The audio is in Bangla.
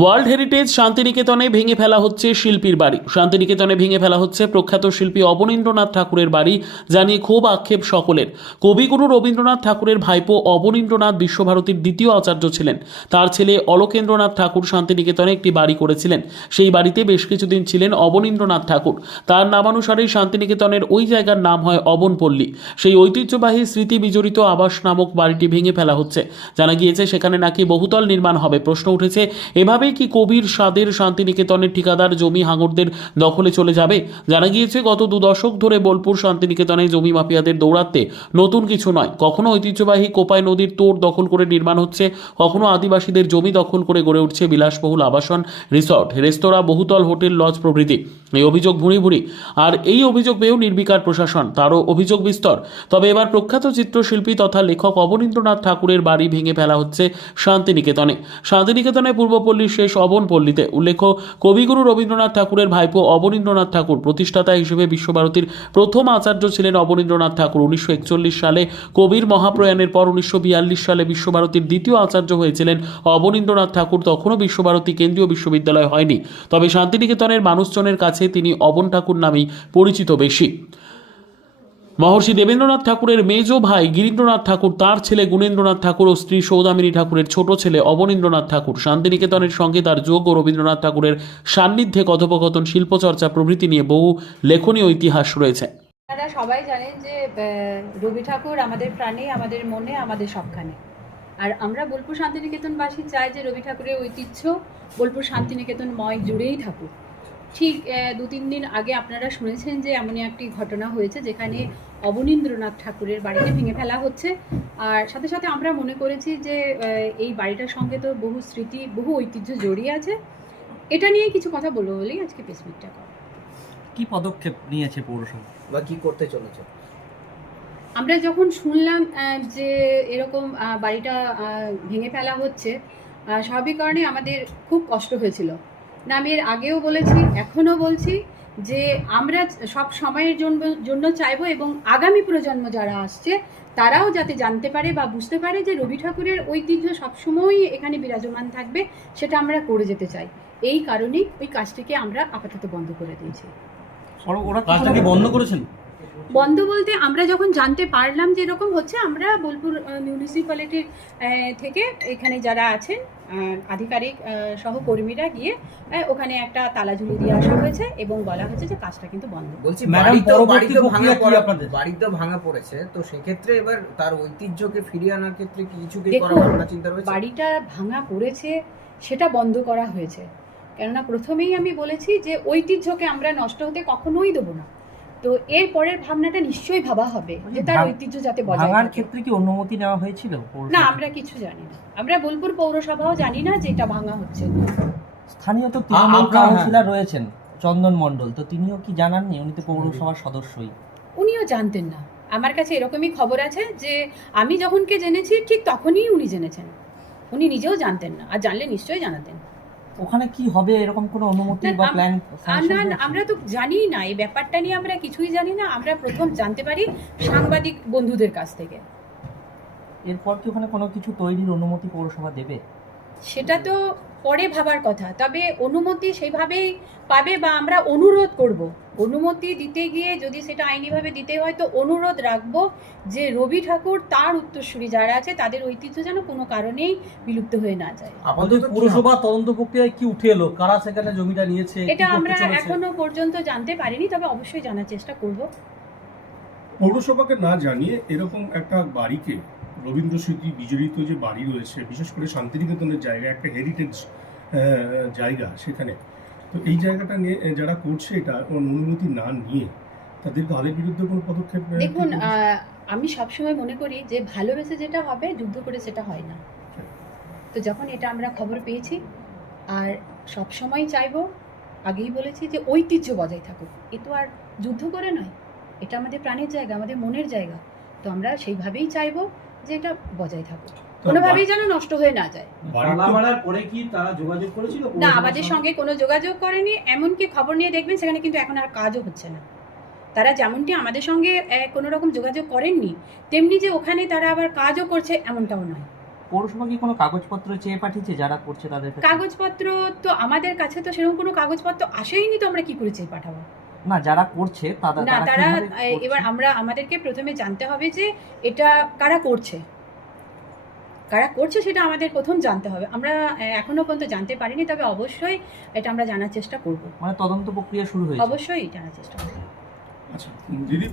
ওয়ার্ল্ড হেরিটেজ শান্তিনিকেতনে ভেঙে ফেলা হচ্ছে শিল্পীর বাড়ি। শান্তিনিকেতনে ভেঙে ফেলা হচ্ছে প্রখ্যাত শিল্পী অবনীন্দ্রনাথ ঠাকুরের বাড়ি জানিয়ে ক্ষোভ আক্ষেপ সকলের। কবিগুরু রবীন্দ্রনাথ ঠাকুরের ভাইপো অবনীন্দ্রনাথ বিশ্বভারতীর দ্বিতীয় আচার্য ছিলেন। তার ছেলে অলোকেন্দ্রনাথ ঠাকুর শান্তিনিকেতনে একটি বাড়ি করেছিলেন। সেই বাড়িতে বেশ কিছুদিন ছিলেন অবনীন্দ্রনাথ ঠাকুর। তার নামানুসারেই শান্তিনিকেতনের ওই জায়গার নাম হয় অবনপল্লী। সেই ঐতিহ্যবাহী স্মৃতি বিজড়িত আবাস নামক বাড়িটি ভেঙে ফেলা হচ্ছে। জানা গিয়েছে, সেখানে নাকি বহুতল নির্মাণ হবে। প্রশ্ন উঠেছে এভাবেই কি কবির স্বাদের শান্তিনিকেতনের ঠিকাদার জমি হাঙরদের দখলে চলে যাবে? জানা গিয়েছে, গত দু দশক ধরে বোলপুর শান্তিনিকেতনে জমি মাফিয়াদের দৌড়াতে নতুন কিছু নয়। কখনো ঐতিহ্যবাহী কোপাই নদীর তোড় দখল করে নির্মাণ হচ্ছে, কখনো আদিবাসীদের জমি দখল করে গড়ে উঠছে বিলাসবহুল আবাসন রিসর্ট, রেস্তোরাঁ, বহুতল হোটেল, লজ প্রভৃতি। এই অভিযোগ ভুঁড়ি ভুঁড়ি। আর এই অভিযোগ পেয়েও নির্বিকার প্রশাসন, তারও অভিযোগ বিস্তর। তবে এবার প্রখ্যাত চিত্রশিল্পী তথা লেখক অবনীন্দ্রনাথ ঠাকুরের বাড়ি ভেঙে ফেলা হচ্ছে শান্তিনিকেতনে। শান্তিনিকেতনে শেষ অবনপল্লীতে উল্লেখ্য, কবিগুরু রবীন্দ্রনাথ ঠাকুরের ভাইপো অবনীন্দ্রনাথ ঠাকুর প্রতিষ্ঠাতা হিসেবে বিশ্বভারতীর প্রথম আচার্য ছিলেন অবনীন্দ্রনাথ ঠাকুর। উনিশশো একচল্লিশ সালে কবির মহাপ্রয়াণের পর উনিশশো বিয়াল্লিশ সালে বিশ্বভারতীর দ্বিতীয় আচার্য হয়েছিলেন অবনীন্দ্রনাথ ঠাকুর। তখনও বিশ্বভারতী কেন্দ্রীয় বিশ্ববিদ্যালয় হয়নি। তবে শান্তিনিকেতনের মানুষজনের কাছে তিনি অবন ঠাকুর নামেই পরিচিত বেশি। মহর্ষি দেবেন্দ্রনাথ ঠাকুরের মেজ ভাই গিরীন্দ্রনাথ ঠাকুর, তার ছেলে গুণেন্দ্রনাথ ঠাকুর ও স্ত্রী সৌদামিনী ঠাকুরের ছোট ছেলে অবনীন্দ্রনাথ ঠাকুর। শান্তিনিকেতনের সঙ্গে তার যোগ ও রবীন্দ্রনাথ ঠাকুরের সান্নিধ্যে কথোপকথন, শিল্পচর্চা প্রভৃতি নিয়ে বহু লেখনীয় ইতিহাস রয়েছে। আপনারা সবাই জানেন যে রবি ঠাকুর আমাদের প্রাণে, আমাদের মনে, আমাদের সবখানে। আর আমরা বোলপুর শান্তিনিকেতনবাসী চাই যে রবি ঠাকুরের ঐতিহ্য, বোলপুর শান্তিনিকেতন ময় জুড়েই থাকুক। ঠিক দু তিন দিন আগে আপনারা শুনেছেন যে এমনই একটি ঘটনা হয়েছে যেখানে অবনীন্দ্রনাথ ঠাকুরের বাড়িতে ভেঙে ফেলা হচ্ছে। আর সাথে সাথে আমরা মনে করেছি যে এই বাড়িটার সঙ্গে তো বহু স্মৃতি বহু ঐতিহ্য জড়িয়ে আছে। এটা নিয়ে কিছু কথা বলব বলেই আজকে পেসমিটটা করা। কি পদক্ষেপ নিয়েছে পৌরসভা? বা কি করতে চলেছে? আমরা যখন শুনলাম যে এরকম বাড়িটা ভেঙে ফেলা হচ্ছে স্বাভাবিক কারণে আমাদের খুব কষ্ট হয়েছিল। না আমি এর আগেও বলেছি এখনও বলছি যে আমরা সব সময়ের জন্য জন্য চাইব এবং আগামী প্রজন্ম যারা আসছে তারাও যাতে জানতে পারে বা বুঝতে পারে যে রবি ঠাকুরের ঐতিহ্য সবসময়ই এখানে বিরাজমান থাকবে সেটা আমরা করে যেতে চাই। এই কারণেই ওই কাজটিকে আমরা আপাতত বন্ধ করে দিয়েছি। ওরা- বন্ধ করেছেন? বন্ধ বলতে আমরা যখন জানতে পারলাম যে এরকম হচ্ছে আমরা বোলপুর মিউনিসিপ্যালিটির থেকে এখানে যারা আছেন আধিকারিক সহকর্মীরা গিয়ে ওখানে একটা তালা ঝুলি দিয়ে আসা হয়েছে এবং বলা হয়েছে যে কাজটা কিন্তু বন্ধ। বলছি ম্যাডাম, বাড়ি তো পরবর্তী বাড়ি তো ভাঙা পড়েছে তো সেক্ষেত্রে এবার তার ঐতিহ্যকে ফিরিয়ে আনার ক্ষেত্রে কিছু চিন্তা রয়েছে? বাড়িটা ভাঙা পড়েছে সেটা বন্ধ করা হয়েছে। কেননা প্রথমেই আমি বলেছি যে ঐতিহ্যকে আমরা নষ্ট হতে কখনোই দেবো না। তো এর পরের ভাবনাটা নিশ্চয়ই ভাবা হবে যে তার ঐতিহ্য যাতে বজায় ভাঙার থাকে ক্ষেত্রে কি অনুমতি নেওয়া হয়েছিল না আমরা কিছু জানি না। আমরা বোলপুর পৌরসভাও জানি না যে এটা ভাঙা হচ্ছে। স্থানীয় তো তৃণমূল কাউন্সিলর রয়েছেন চন্দন মণ্ডল তো তিনিও কি জানাননি? উনি তো পৌরসভার সদস্যই। উনিও জানতেন না। আমার কাছে এরকমই খবর আছে যে আমি যখনকে জেনেছি ঠিক তখনই উনি জেনেছেন। উনি নিজেও জানতেন না আর জানলে নিশ্চয়ই জানাতেন। ওখানে কি হবে এরকম কোনো অনুমতি বা প্ল্যান না, আমরা তো জানি না এই ব্যাপারটা নিয়ে আমরা কিছুই জানি না। আমরা প্রথম জানতে পারি সাংবাদিক বন্ধুদের কাছ থেকে। এরপর কি ওখানে কোনো কিছু তৈরির অনুমতি পৌরসভা দেবে? সেটা তো পরে ভাবার কথা। তবে অনুমতি সেইভাবেই পাবে বা আমরা অনুরোধ করব। অনুমতি দিতে গিয়ে যদি সেটা আইনিভাবে দিতে হয় তো অনুরোধ রাখব যে রবি ঠাকুর তার উত্তরসূরি যারা আছে তাদের ঐতিহ্য যেন কোনো কারণেই বিলুপ্ত হয়ে না যায়। আপাতত কি পুরসভা তদন্ত প্রক্রিয়ায় কি উঠে এলো? কারা সেখানে জমিটা নিয়েছে এটা আমরা এখনও পর্যন্ত জানতে পারিনি তবে অবশ্যই জানার চেষ্টা করব। পৌরসভাকে না জানিয়ে এরকম একটা বাড়িকে রবীন্দ্র স্মৃতি বিজড়িত যে বাড়ি রয়েছে বিশেষ করে শান্তিনিকেতনের জায়গা একটা হেরিটেজ জায়গা সেখানে। তো এই জায়গাটা নিয়ে যারা করছে এটা অনুমতি না নিয়ে তাদের তাদের বিরুদ্ধে কোনো পদক্ষেপ দেখুন আমি সবসময় মনে করি যে ভালোবেসে যেটা হবে যুদ্ধ করে সেটা হয় না। তো যখন এটা আমরা খবর পেয়েছি আর সব সময় চাইব আগেই বলেছি যে ঐতিহ্য বজায় থাকুক। এ তো আর যুদ্ধ করে নয় এটা আমাদের প্রাণের জায়গা আমাদের মনের জায়গা। তো আমরা সেইভাবেই চাইব যে এটা বজায় থাকুক। কোনোভাবেই যেন নষ্ট হয়ে না যায়। পরে কি তারা যোগাযোগ করেছিল? না আমাদের সঙ্গে? কোনো যোগাযোগ করেনি এমনকি খবর নিয়ে দেখবেন সেখানে কিন্তু এখন আর কাজও হচ্ছে না। তারা যেমনটি আমাদের সঙ্গে কোনো রকম যোগাযোগ করেননি তেমনি যে ওখানে তারা আবার কাজও করছে এমনটাও নয়। পৌরসভা কি কোনো কাগজপত্র চেয়ে পাঠিয়েছে যারা করছে তাদের কাগজপত্র তো আমাদের কাছে তো সেরকম কোনো কাগজপত্র আসেইনি তো আমরা কি করে চেয়ে পাঠাবো? না যারা করছে তারা না তারা? এবার আমরা আমাদেরকে প্রথমে জানতে হবে যে এটা কারা করছে। কারা করছে সেটা আমাদের প্রথম জানতে হবে। আমরা এখনও পর্যন্ত জানতে পারিনি তবে অবশ্যই এটা আমরা জানার চেষ্টা করব। মানে তদন্ত প্রক্রিয়া শুরু হয়েছে। অবশ্যই জানার চেষ্টা করব। আচ্ছা দিদি